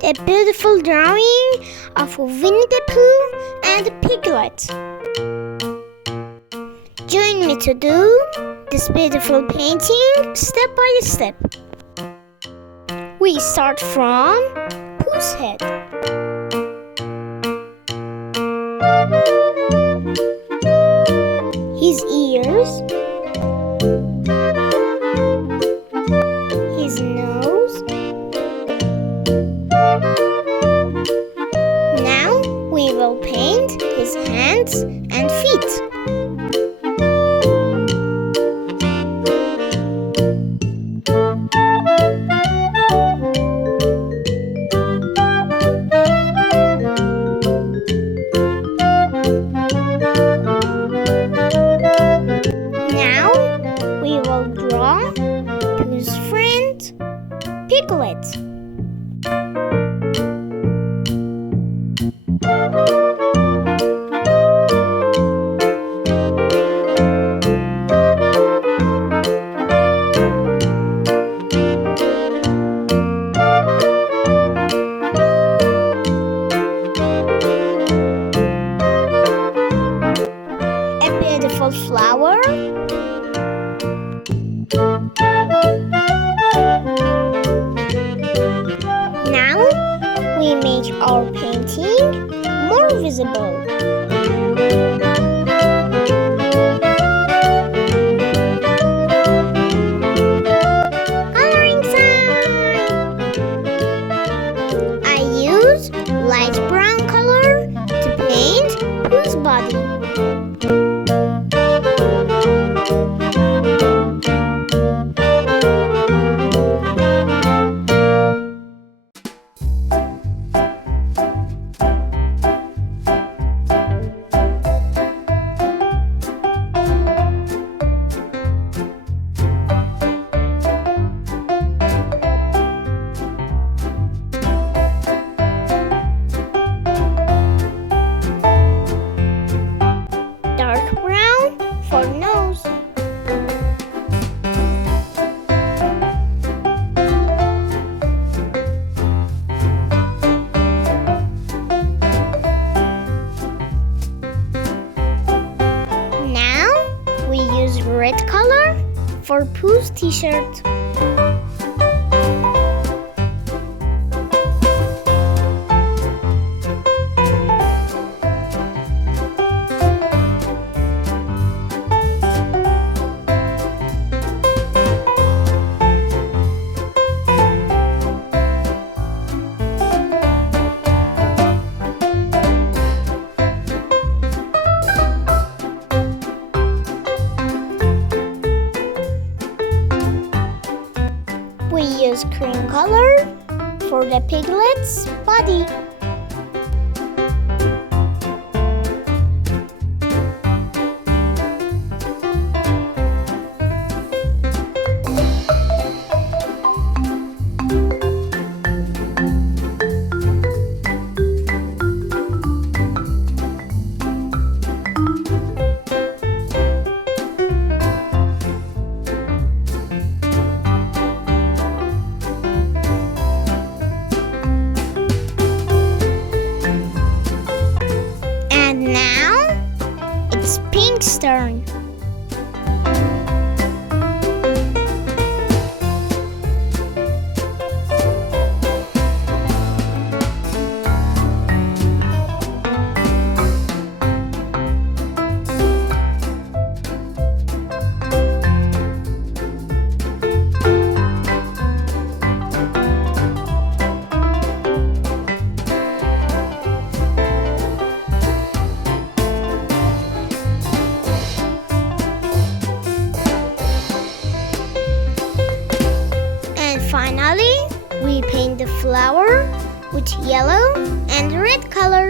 paint a beautiful drawing of Winnie the Pooh and Piglet. Join me to do this beautiful painting step by step. We start from Pooh's head. His ears, his nose. Now we will paint his hands and feet. Pooh's friend, Piglet. A beautiful flower. Now we make our painting more visible. Coloring sign! I use light brown color to paint Pooh's body. For nose. Now we use red color for Pooh's t-shirt. We use cream color for the piglet's body. Pink's turn. Finally, we paint the flower with yellow and red color.